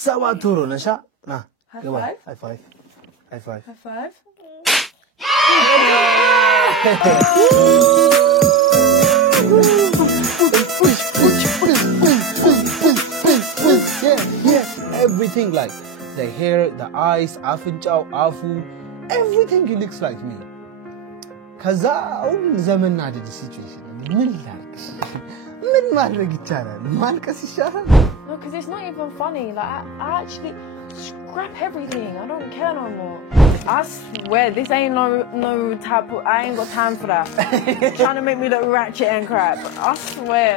Sabaturo Nasha. Nah. High five. High five. High five. High five. Yeah. Everything like the hair, the eyes, afinchao, afu, everything he looks like me. Kaza zaman na the situation. Min marriage channel. Malkas ishara. No, because it's not even funny. Like I actually scrap everything. I don't care no more. I swear this ain't no type of. I ain't got time for that. Trying to make me look ratchet and crap. I swear.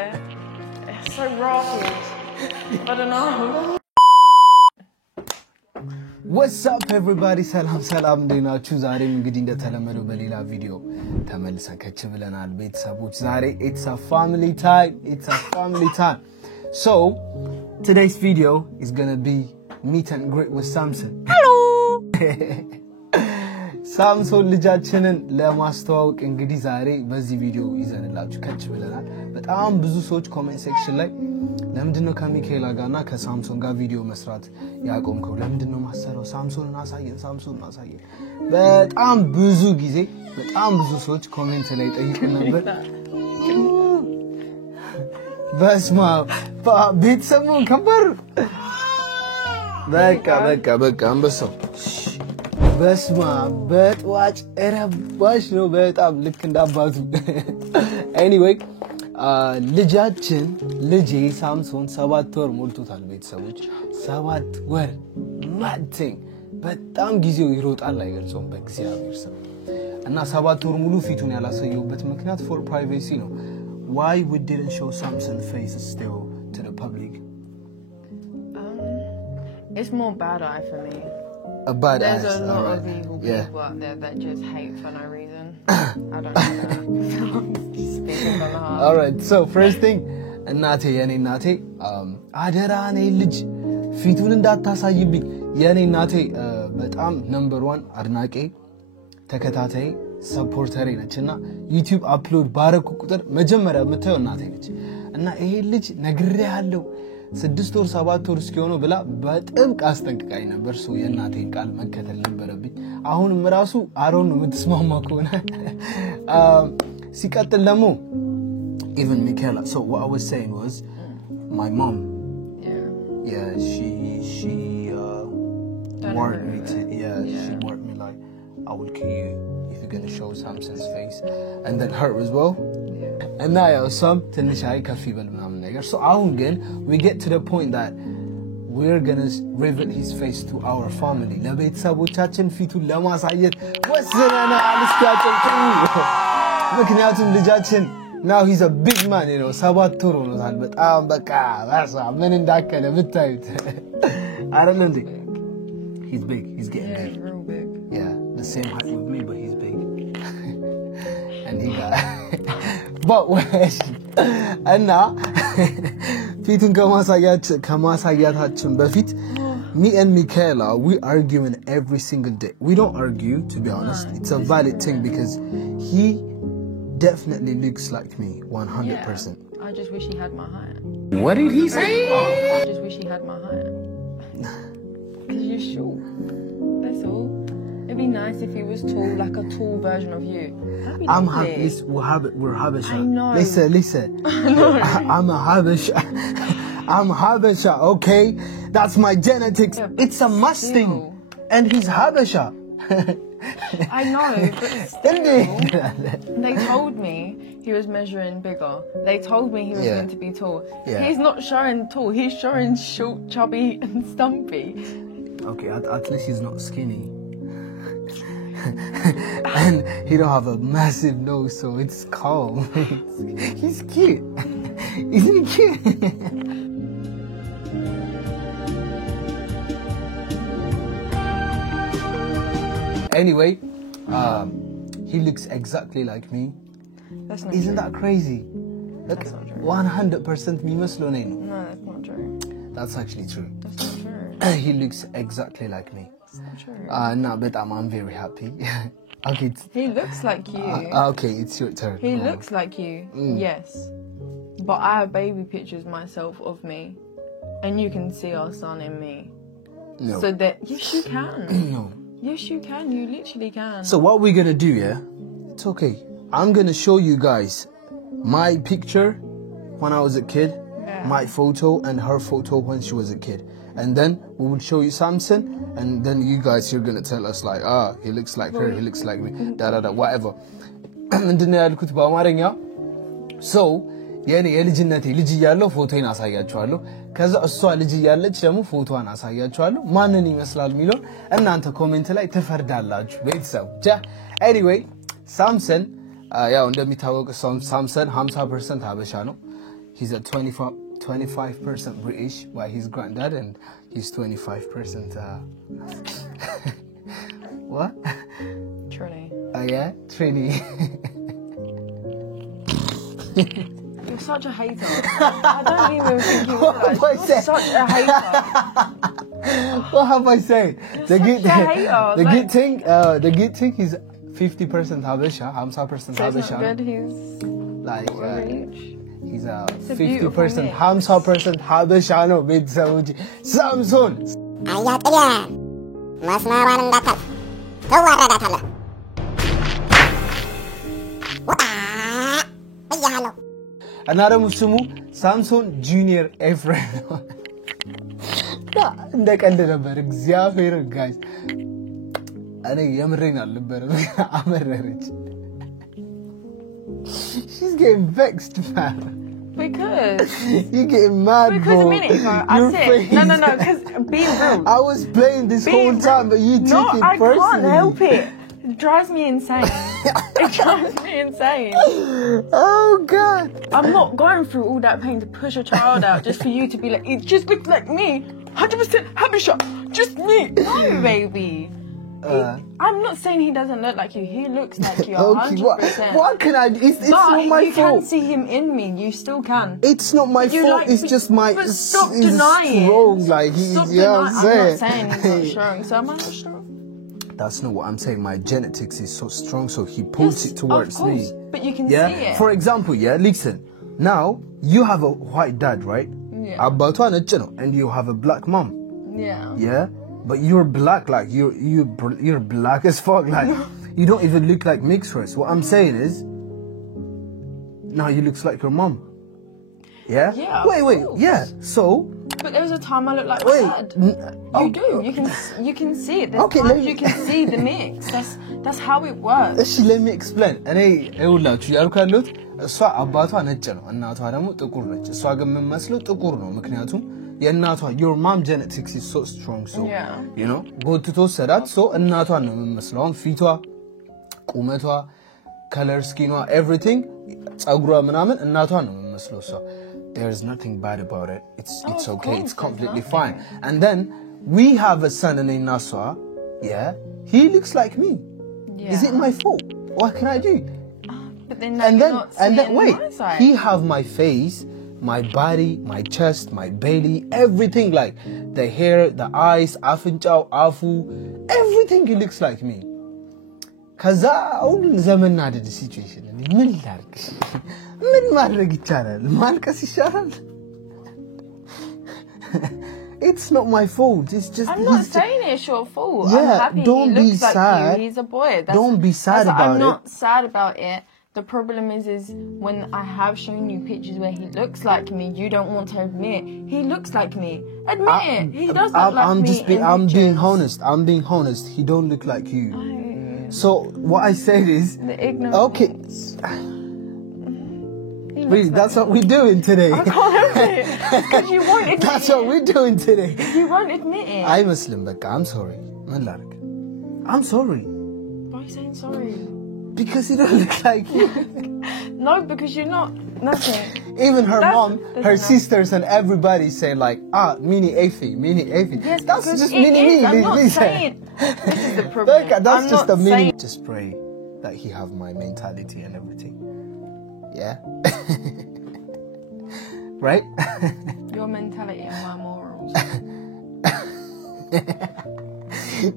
It's so raw. I don't know. What's up everybody? Salam denachu ዛሬም እንግዲህ እንደተለመደው በሌላ ቪዲዮ ተመልሰን ከች ብለናል ቤተሰቦች ዛሬ it's a family time so today's video is going to be meet and greet with Samson. Hello. ሳምሶን ልጃችንን ለማስተዋወቅ እንግዲህ ዛሬ በዚህ ቪዲዮ ይዘንላችሁ ከች ብለናል በጣም ብዙ ሰዎች ኮሜንት ሴክሽን ላይ ለምንድነው ከሚካኤላ ጋርና ከሳምሶን ጋር ቪዲዮ መስራት ያቆምከው ለምንድነው ማሰራው ሳምሶንን አሳየን በጣም ብዙ ጊዜ በጣም ብዙ ሰዎች ኮሜንት ላይ ጠይቀን ነበር በስማ ቤተሰቡን ከበር በቃ አንበሳው በስማ በጥዋጭ እረባሽ ነው በጣም ልክ እንዳባቱ anyway ልጄ ሳምሶን 7 ወር ሞልቶታል ቤተሰቦች 7 ወር ማቲንግ በጣም ጊዜው ይሮጣል አይገልጾም በእግዚአብሔር ስም እና 7 ወር ሙሉ ፊቱን ያላሳየውበት ምክንያት for privacy ነው why we didn't show Samson face still to the public It's more bad eye for me. There's a lot of evil people out there that just hate for no reason. I don't know. Speaking from the heart. All right, so first thing, እናቴ የኔ እናቴ አደራ ነኝ ልጅ ፊቱን እንዳታሳይብኝ የኔ እናቴ በጣም ነምበር 1 አድናቂ ተከታታይ ሰፖርተሬ ነችና YouTube አፕሎድ ባረኩ ቁጥር መጀመሪያ የምታየው እናቴ ነች እና ይሄ ልጅ ነግሬያለሁ 6 ወር 7 ወር እስኪሆነው ብላ በጥብቅ አስጠንቅቃኝ ነበር ሶ የእናቴን ቃል መከተል ነበረብኝ አሁንም ራሱ አሮን ነው የምትስማማ ከሆነ ሲቀጥል ደግሞ even Michaela so what I was saying was my mom she warned me she warned me like I will kill you if you're going to show Samson's face and then her as well and now some ትንሽ ከፍ ይበል ምናምን ነገር so አሁን ግን we get to the point that we're going to reveal his face to our family ለቤተሰቦቻችን ፊቱን ለማሳየት ወስነናል አልስታጨው ምክንያቱም ልጃችን now he's a big man you know 7 ወር ሆኖታል በጣም በቃ ባሳ ምን እንዳከለ ብታዩት አይደለም እንዴ he's big he's getting big real big yeah the same height with me but he's big and he got but and now ፊቱን ከማሳያታችን በፊት me and Michaela we arguing every single day we don't argue to be honest it's a valid thing because he definitely looks like me 100%. I just wish he had my height. What did he say? I just wish he had my height. Because you're short. That's all. It'd be nice if he was tall, like a tall version of you. I'm happy. We're Habesha. I know. Listen. I'm a Habesha. I'm Habesha, okay? That's my genetics. Yeah, it's a Mustang. And he's Habesha. I know, but still, they told me he was measuring bigger. They told me he was going to be tall. Yeah. He's not showing tall. He's showing short, chubby, and stumpy. Okay, at least he's not skinny. And he don't have a massive nose, so it's calm. He's cute. Isn't he cute? Anyway, he looks exactly like me. That's not Isn't true. that crazy? That's not true. 100% me መስሎ ነኝ No, that's not true. That's actually true. That's not true. He looks exactly like me. That's not true. No, but I'm very happy. Okay. He looks like you. Okay, it's your turn. He looks like you. Yes. But I have baby pictures myself of me. and you can see our son in me. No. So that, yes, you can. No. Yes, you can. You literally can. So what we're gonna do, yeah? It's okay. I'm gonna show you guys my picture when I was a kid, my photo, and her photo when she was a kid. And then we will show you Samson, and then you guys you're gonna tell us like, he looks like her, he looks like me, whatever. ምንድነው ያልኩት በአማርኛ? So የኔ የልጅነቴ ልጅ እያለሁ ፎቶዬን አሳያችኋለሁ። ከዛ እሷ ልጅ እያለች ደግሞ ፎቶዋን አሳያችኋለሁ። ማንን ይመስላል የሚለው እናንተ ኮሜንት ላይ ትፈርዳላችሁ ቤተሰቦች። Anyway, Samson ያው እንደሚታወቀው Samson 50% ሀበሻ ነው. He's a 25% British by his granddad, and he's 25% what? Trini. Yeah, Trini. You're such a hater. I don't even think you realize. You're such a hater. What have I said? The good thing is 50% Habesha, 50% Habesha. Good, he's like he's a 50%, 50% Habesha no ቤተሰቦች Samson አያጥያ መስመሯን እንዳታል ተዋረዳታለህ እያለሁ እና ደግሞ ስሙ ሳምሶን ጁኒየር ኤፍሬም እንደ ቀልድ ነበር እግዚአብሔር ጋይስ እኔ የምሬን አልነበረም አመረረች she's getting vexed man because you getting mad because bro. a minute ago I said no because being rude I was playing this whole time but you took it personally. I can't help it. It drives me insane. It drives me insane. Oh God. I'm not going through all that pain to push a child out just for you to be like, it just looks like me. 100% Habesha. Just me. No, baby. I'm not saying he doesn't look like you. He looks like you 100%. Okay, what can I do? It's not my you fault. You can see him in me. You still can. It's not my fault. Like, it's just my... But stop denying strong, it. like, stop denying. I'm not saying he's not strong. So am I not strong? That's not what I'm saying. My genetics is so strong, so he pulls it towards me. But you can see it. For example, listen. Now, you have a white dad, right? Yeah. And you have a black mom. Yeah. Yeah? But you're black, like, you're black as fuck. Like, you don't even look like mixed race. What I'm saying is, now you looks like your mom. Yeah? Yeah. Wait. Yeah. So... But there was a time I looked like my dad. You do. You can see it. There's times you can see the mix. That's how it works. Let me explain. እኔ እውላችሁ ያልኩ ያለሁት እሷ አባቷ ነጭ ነው እናቷ ደግሞ ጥቁር ነች እሷ ግን የምመስለው ጥቁር ነው ምክንያቱም የእናቷ your mom genetics is so strong so you know ጎትቶ ሰዳት so እናቷን ነው የምመስለው አሁን ፊቷ ቁመቷ color skin everything ጸጉሯ ምናምን እናቷን ነው የምመስለው so there's nothing bad about it. It's okay. It's completely fine. And then we have a son in Naswa. Yeah, he looks like me. Yeah. Is it my fault? What can I do? But then wait. He have my face, my body, my chest, my belly, everything like the hair, the eyes, afinchao, afu, everything. He looks like me. ከዛ አሁን ዘመን አደደ ሲቹዌሽን ምን ላድርግ ምን ማድረግ ይቻላል ማልቀስ ይሻላል It's not my fault. It's just I'm not saying it's your fault. Yeah, I'm happy don't he looks be like sad. you. He's a boy. Don't be sad about it. I'm not sad about it. The problem is when I have shown you pictures where he looks like me, you don't want to admit he looks like me. Admit it. He does look like me. I'm being honest. I'm being honest. He don't look like you. So what I said is the ignorance. Okay. Really, that's what we're doing today. I can't help it. Because you won't admit That's what we're doing today. You won't admit it. I'm Muslim, but I'm sorry. I'm sorry. Why are you saying sorry? Because you don't look like you. No, because you're not nothing. Even her mom, her sisters and everybody say like, mini Afi. Yes, that's just mini me. I'm not saying. This is the problem. That's just a mini. Just pray that he have my mentality and everything. Yeah? Right? Your mentality and my morals.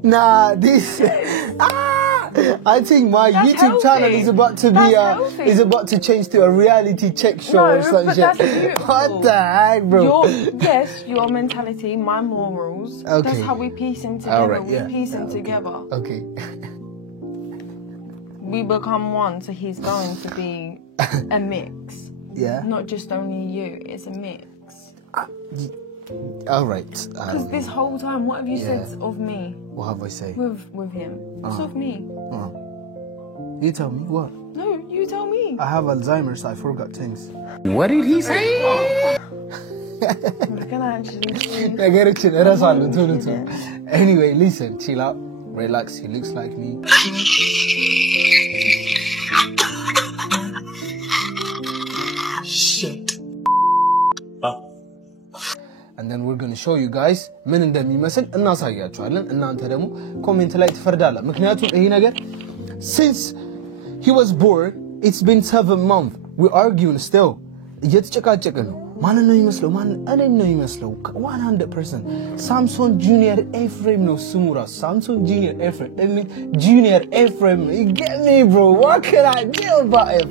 Nah, this... I think my That's YouTube channel healthy. is about to be That's healthy. is about to change to a reality check show No, or some but shit. that's beautiful. What the heck, bro? Yes, your mentality, my morals. Okay. That's how we piece them together. All right, We yeah. piece them together. Okay. We become one, so he's going to be a mix. Yeah. Not just only you, it's a mix. All right. Because this whole time, what have you said of me? What have I say? With him? What's of me? You tell me what? No, you tell me. I have Alzheimer's. I forgot things. What did he say? Can I actually? ነገሮችን እረሳለሁ ቶሎ ቶሎ። Anyway, listen, chill out, relax. He looks like me. Shit. And then we're going to show you guys ምን እንደሚመስል እናሳያችኋለን እናንተ ደግሞ ኮሜንት ላይ ትፈርዳላችሁ ምክንያቱም ይሄ ነገር since he was born it's been 7 months we arguing still እየተጨቃጨቀ ነው ማን ነው የሚመስለው ማን እኔ ነው የሚመስለው 100% ሳምሶን ጁኒየር ኤፍሬም ነው ስሙ ራሱ ሳምሶን ጁኒየር ኤፍሬም I mean ጁኒየር ኤፍሬም you get me bro what can I do about it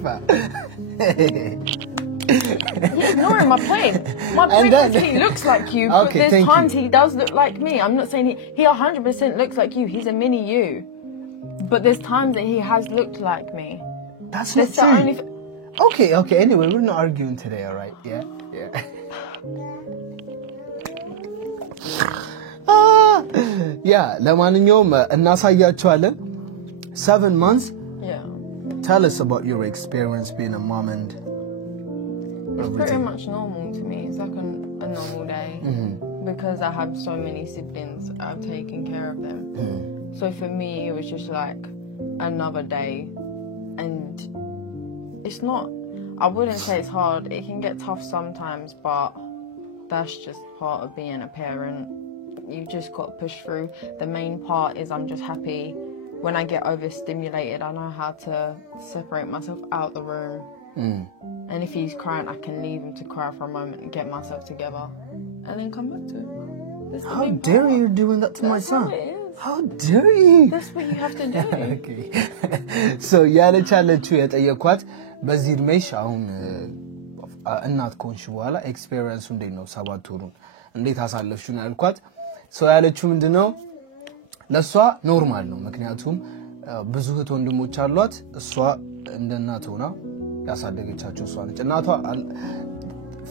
You're ignoring my point. My point is he looks like you, but Okay, there's times he does look like me. I'm not saying he 100% looks like you. He's a mini you. But there's times that he has looked like me. That's That's not the true. only... Okay, anyway, we're not arguing today, alright? Yeah. Yeah, ለማንኛውም እናሳያችኋለን 7 months. Yeah. Tell us about your experience being a mom and It's pretty much normal to me. It's like a normal day. Because I have so many siblings, I've taken care of them. So for me, it was just like another day. And it's not, I wouldn't say it's hard. It can get tough sometimes, but that's just part of being a parent. You just got to push through. The main part is I'm just happy. When I get overstimulated, I know how to separate myself out the room. And if he's crying, I can leave him to cry for a moment and get myself together and then come back to him. How dare you doing that to my son? How dare you? That's what you have to do. Okay. So ያለቻለችው የጠየኳት በዚህ እድሜሽ አሁን እናት ኮንሽ በኋላ ኤክስፒሪየንሱ እንዴት ነው 7 ወሩን እንዴት አሳለፍሽ ነው ያልኳት ሰው ያለችው ምንድነው ለሷ ኖርማል ነው ምክንያቱም ብዙ እህት ወንድሞች አሏት እሷ እንደ እናት ሆና ያሳደገቻቸው እሷ ነች እናቷ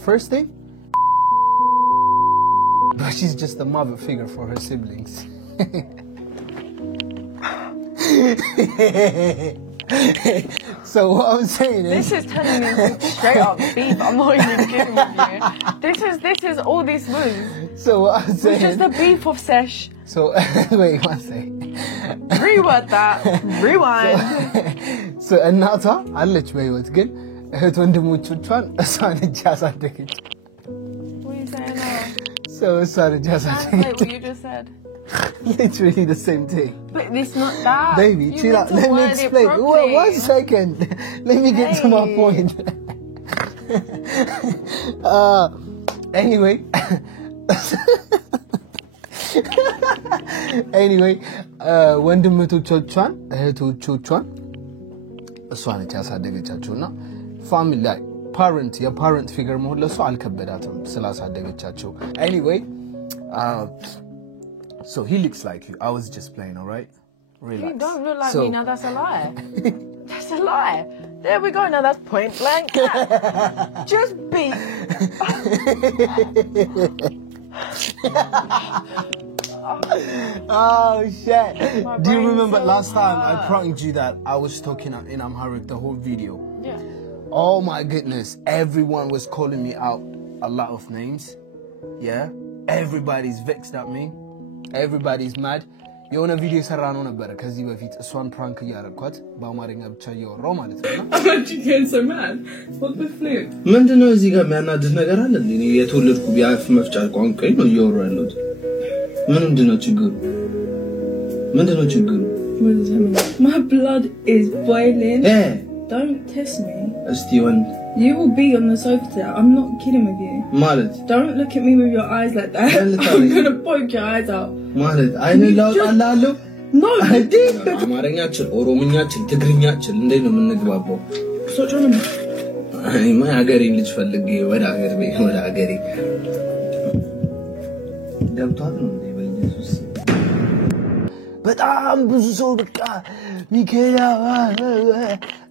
first thing but she's just a mother figure for her siblings So what I'm saying is this is turning into straight up beef. I'm not even kidding with you. This is all this was. So what I'm saying It's just a beef of sesh. So wait one second Reword that. Rewind. So እናቷ አለች በህይወት ግን እህት ወንድሞቿን እሷን እጅ አሳደገች What are you saying now? So እሷን እጅ Translate አሳደገች what you just said. Literally the same thing But it's not that. Baby, you chill need out. to Let me word it explain. properly. One second. Let me get to my Hey. point. Anyway. Anyway, ወንድምቶቿን እህቶቿን እሷ ነች ያሳደገቻቸውና ፋሚሊ ላይ የፓረንት ፊገር መሆን ለሷ አልከበዳትም ስላሳደገቻቸው Anyway, so he looks like you. I was just playing, all right? Relax. You don't look like me now, that's a lie. That's a lie. There we go, now that's point blank. Just beat. Oh shit. My Do you brain's remember so last time I hurt. pranked you that I was talking in Amharic the whole video? Yeah. Oh my goodness. Everyone was calling me out a lot of names. Yeah? Everybody's vexed at me. Everybody's mad. የሆነ ቪዲዮ ሰራነው ነበር ከዚህ በፊት እሷን ፕራንክ ያረኳት በአማርኛ ብቻ ያወራው ማለት ነው I'm actually getting so mad. What the flip? ምንድነው እዚህ ጋር የሚያናድድ ነገር አለ እንዴ? እኔ የተወለድኩ ቢያፍ መፍጫ ቋንቋዬ ነው እያወራሁ ያለሁት። ምንድነው ችግሩ? ምንድነው ችግሩ? What does that mean? My blood is boiling. Don't test me. እስቲ ወንድ You will be on the sofa today. I'm not kidding with you. ማለት Don't look at me with your eyes like that. I'm gonna poke your eyes out. ማለት አይኔ ላውጣልሃለሁ No. አማርኛችን ኦሮምኛችን ትግርኛችን እንዴት ነው የምንግባባው? ሶጮንም አይማ ሀገሬን ልጅ ፈልጌ ወደ ሀገሬ ገብቷል ነው እንዴ በኢየሱስ በጣም ብዙ ሰው በቃ ሚካኤል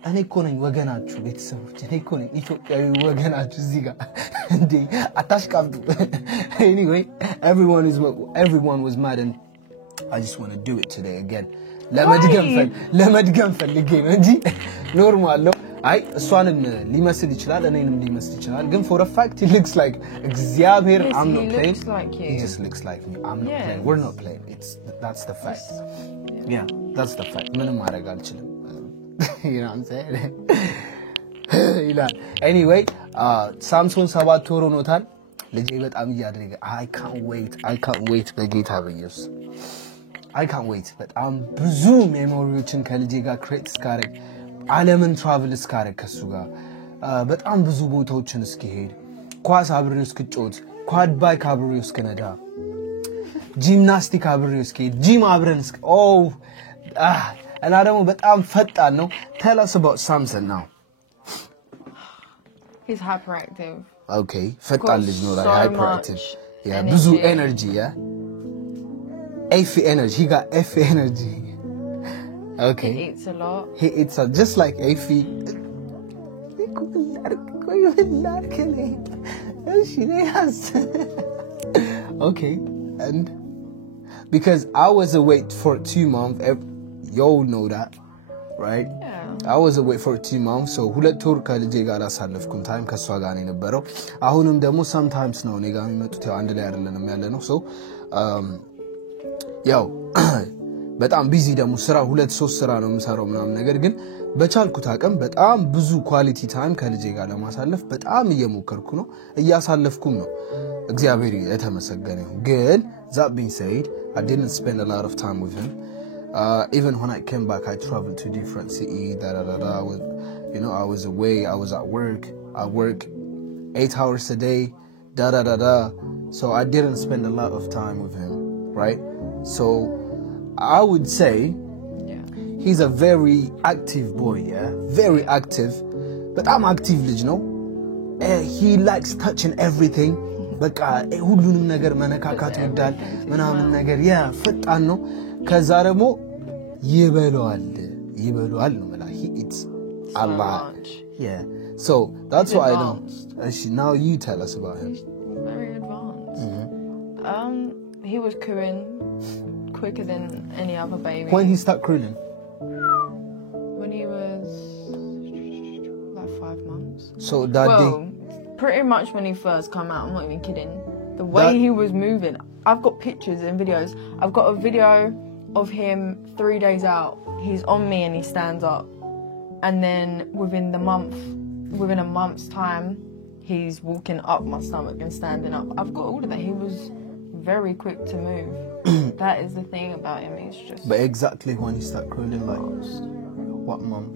እኔ እኮ ነኝ ወገናችሁ ቤተሰቦች እኔ እኮ ነኝ ኢትዮጵያዊ ወገናችሁ እዚህ ጋር እንዴ አታሽቃብጡ anyway everyone was mad and I just want to do it today again ለመድገም ፈልጌ ነው እንጂ ኖርማል ነው አይ እሷንም ሊመስል ይችላል እኔንም ሊመስል ይችላል ግን for a fact it looks like እግዚአብሔር I'm not playing he just looks like me I'm not playing we're not playing that's the fact yeah that's the fact ምንም ማድረግ አልችልም you know what I'm saying ይላል anyway ሳምሶን 7 ወር ሆኖታል ልጄ በጣም እያደረገ I can't wait በጌታ በኢየሱስ I can't wait በጣም ብዙ ሜሞሪዎችን ከልጄ ጋር ክሬት ስካረግ ዓለምን ትራቨል ስካረግ ከሱ ጋር በጣም ብዙ ቦታዎችን እስኪሄድ ኳስ አብሬው እስክጮት ኳድ ባይክ አብሬው እስከነዳ ጂምናስቲክ አብሬው እስኪሄድ ጂም አብረን እስከ እና ደግሞ በጣም ፈጣን ነው tell us about Samson now he's hyperactive okay ፈጣን ልጅ ነው ላይ hyperactive yeah ብዙ energy yeah F energy he got F energy okay he eats a lot he eats just like F okay and because I was away for 2 months y'all know that right yeah I was away for 2 months so ሁለት ወር ከልጄ ጋር አሳለፍኩም ታይም ከሷ ጋር ነው የነበረው አሁንም ደግሞ sometimes ነው እኔ ጋር የሚመጡት ያው አንድ ላይ አይደለም ያለ ነው so ያው በጣም ቢዚ ደግሞ ስራ 2-3 ስራ ነው የምሰራው ምናምን ነገር ግን በቻልኩት አቅም በጣም ብዙ ኳሊቲ ታይም ከልጄ ጋር ለማሳለፍ በጣም እየሞከርኩ ነው እያሳለፍኩም ነው እግዚአብሔር የተመሰገነ ይሁን ግን that being said I didn't spend a lot of time with him even when I came back I traveled to different cities you know I was away I was at work I work 8 hours a day so I didn't spend a lot of time with him right so I would say he's a very active boy yeah very active but I'm active ልጅ ነው he likes touching everything በቃ ሁሉንም ነገር መነካካት ይወዳል ምናምን ነገር ያ ፈጣን ነው ከዛ ደግሞ ይበለዋል ነው ማለት he eats a lot yeah so that's what I know now you tell us about him very advanced he was cooing quicker than any other baby when he started cooing when he was like 5 months so that day pretty much when he first came out I'm not even kidding the way he was moving I've got pictures and videos I've got a video of him 3 days out he's on me and he stands up and then within a month's time he's walking up my stomach and standing up I've got all of that he was very quick to move that is the thing about him he's just but exactly when he started crawling like what month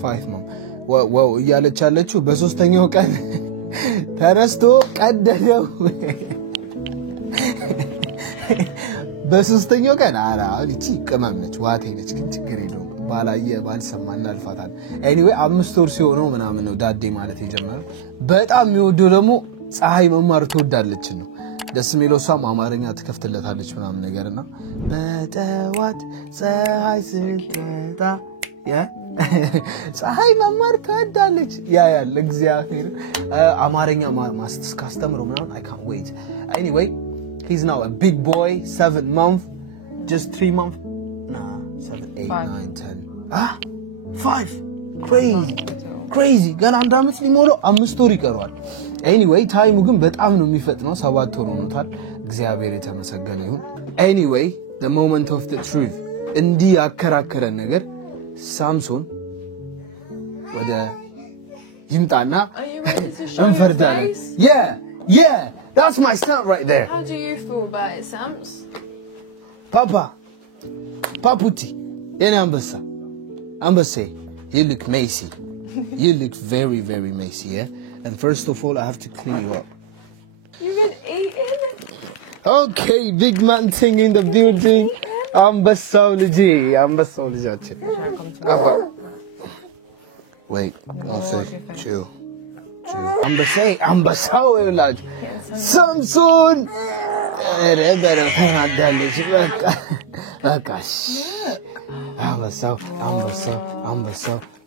5 months well ያለች ያለችው በሶስተኛው ቀን ተነስቶ ቀደደው በሶስተኛው ቀን አራ እቺ ቅመምነች ዋቴ ነች ግን ችግር የለውም ባላየ ባልሰማና አልፋታል anyway 5 ወር ሲሆነው ምናምን ነው ዳዴ ማለት የጀመረው በጣም የሚወደው ደግሞ ፀሐይ መማር ተወዳለች ነው ደስ የሚለው እሷም አማርኛ ትከፍትለታለች ምናምን ነገርና በጠዋት ፀሐይ ስትወጣ ያ ፀሐይ መማር ተወዳለች ያ ለእግዚአብሔር አማርኛ ማስተካስተምሮ ምናምን I can't wait anyway he's now a big boy 7 months just 3 months 7 8 9 10 5 crazy ገና አንድ አመት ሊሞላው 5 ወር ይቀረዋል anyway ታይሙ ግን በጣም ነው የሚፈጥነው 7 ወር ሆኖታል እግዚአብሔር የተመሰገነ ይሁን anyway the moment of the truth እንዲህ ያከራከረን ነገር ሳምሶን ወደ ይምጣና እንፈርዳለን yeah that's my son right there how do you feel about it Sams paputi የኔ አንበሳ you look messy you look very very messy yeah and first of all I have to clean you up you've been eating okay big man thing in the building አንበሳው ልጃችን አባ wait I'll say chill አንበሳው ይላል ሳምሶን ረበረ ታዳለች በቃ አንበሳው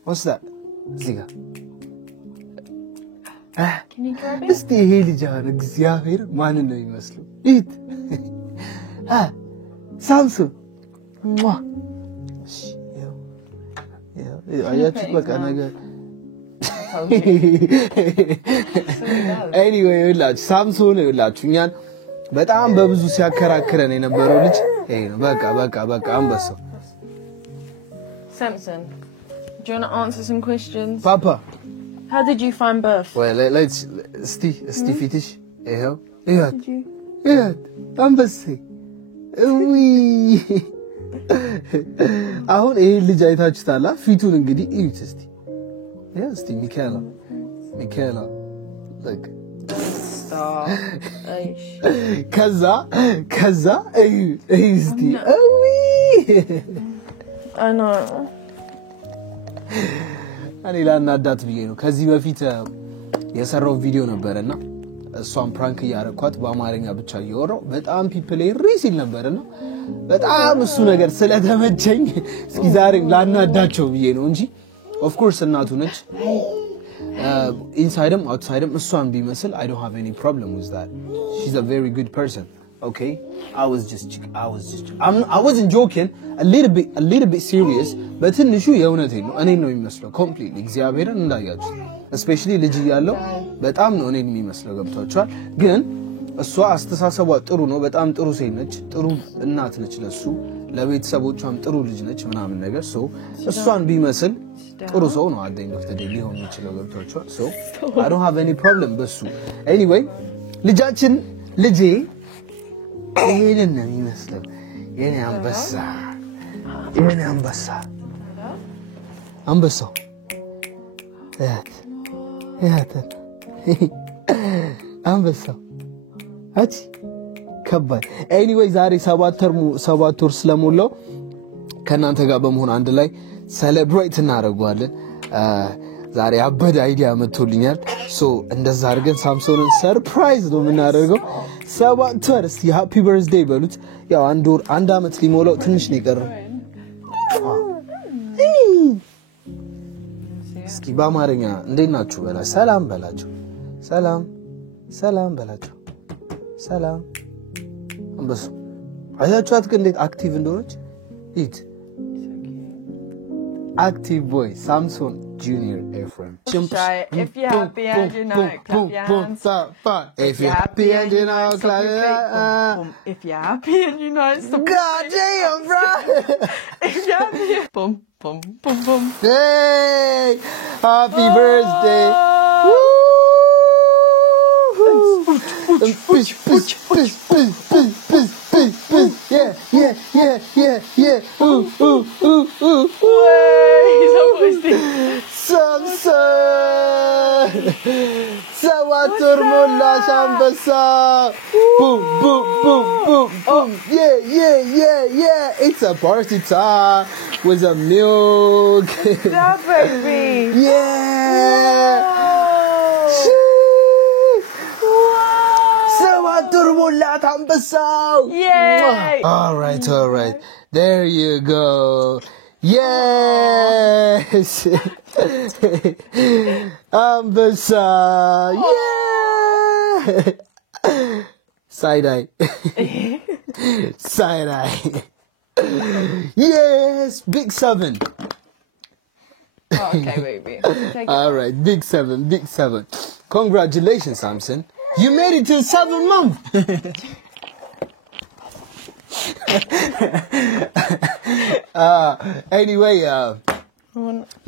what's that ziga Can you grab it? እስቲ ይሄ ልጅ አረ እግዚአብሔር ማን ነው የሚመስለው እት ሳምሶን አያችሁ በቃ ነገር anyway ይላችሁ ሳምሶን ይላችሁ እኛን በጣም በብዙ ሲያከራክረን የነበረው ልጅ ይሄ ነው በቃ አንበሳው Samson, do you want to answer some questions? Papa. How did you find birth? Well, let's finish. Yeah. አንበሳ አሁን ይሄ ልጅ አይታችሁታላ ፊቱን እንግዲህ እዩት እስቲ ሚካኤላ like ከዛ እስቲ I know. እኔ ላናዳት ብዬ ነው ከዚህ በፊት የሰራው ቪዲዮ ነበርና እሷን ፕራንክ ያረኳት በአማርኛ ብቻ እየወራው በጣም ፒፕል ሪሲል ነበርና በጣም እሱ ነገር ስለተመቸኝ እስኪ ዛሬ ላናዳቸው ብዬ ነው እንጂ of course እናቱ ነች insideም outsideም እሷን ቢመስል I don't have any problem with that she's a very good person okay I wasn't joking a little bit serious but ትንሹ የእውነቴን ነው እኔን ነው የሚመስለው completely እግዚአብሔርን እንዳያችሁ especially ልጅ ያለው በጣም ነው እኔን የሚመስለው ገብቷችኋል ግን እሷ አስተሳሰቧ ጥሩ ነው በጣም ጥሩ ሴት ነች ጥሩ እናት ነች ለሱ ለቤተሰቦቿም ጥሩ ልጅ ነች ምናምን ነገር so እሷን ቢመስል ጥሩ ሰው ነው አደኝ ዶክተር ሊሆን ይችላል ገብቷችኋል so I don't have any problem በሱ anyway ልጃችን ልጄ ይሄንን ነው የሚመስለው የኔ አንበሳው አንበሳው አቺ ከባድ anyway ዛሬ 7 ወር ስለሞላው ከናንተ ጋር በመሆን አንድ ላይ ሴሌብሬት እናደርጋለን ዛሬ አበደ አይዲያ መጥቶልኛል so እንደዛ አድርገን ሳምሶንን ሰርፕራይዝ ነው የምናደርገው 7 ወር እስቲ ሃፒ በርዝዴይ በሉት ያው አንድ አመት ሊሞላው ትንሽ ነው የቀረው እስኪ በአማርኛ እንዴት ናችሁ በላ ሰላም በላቸው ሰላም በላቸው ሰላም አንበሱ አያችኋት እንዴት አክቲቭ እንደሆነች ኢት active boy Samson Junior Ephraim If you're happy and you know it, clap your hands. If you're happy and you know it, clap your hands. If you're happy and you know it's the God damn, bro. If you're happy, boom. Hey, happy birthday. Yeah. Samson. Sawatur mulla shambasa. Boom. Yeah. It's a party time with a milk. Yeah, baby. Yeah. Sawatur mulla shambasa. Yay. All right. There you go. Yes. Ambassa. Yeah. Side eye. Yes, big 7. Oh, okay, baby. Take it. All right, big 7. Congratulations, Samson. You made it to 7 months. Anyway,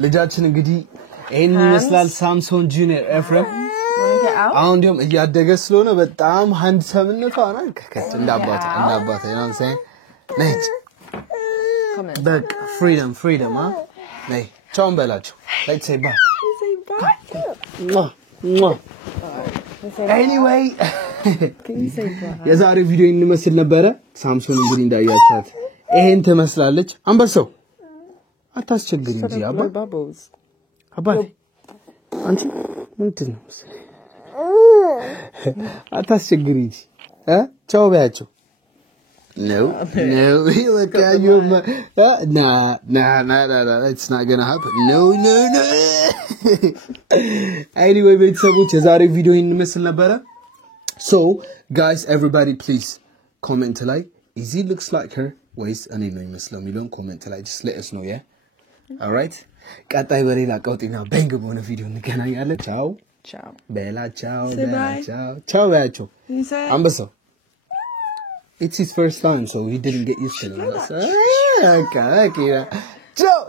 ልጃችን እንግዲህ ይሄን ይመስላል ሳምሶን ጁኒየር ኤፍሬም አሁን ደግሞ እያደገ ስለሆነ በጣም ሃንድሰምነቱ አናል ከከት እንዳባታ ነው ሳይ ነጭ በቃ ፍሪደም ነይ ቻውን በላቸው let's say bye anyway የዛሬ ቪዲዮ እንመስል ነበረ ሳምሶን እንግዲህ እንዳያቻት ይሄን ትመስላለች አንበሳው አታስቸግሪ እንጂ አባ አንቺ ምንድን ነው አታስቸግሪ እንጂ ቻው በያቸው No, look at you. Nah, it's not gonna happen. No. Anyway, ቤተሰቦች የዛሬ ቪዲዮ ይሄን መስል ነበር. So, guys, everybody please comment like is he looks like her ወይስ እኔ ነው የሚመስለው የሚለውን ኮሜንት ላይ just let us know, yeah? All right? ቀጣይ በሌላ ቀውጢና በንግ በሆነ ቪዲዮ እንገናኛለን. ቻው በላ ቻው በያቸው አንበሳው It's his first time, so he didn't get used to it. Okay. Ciao!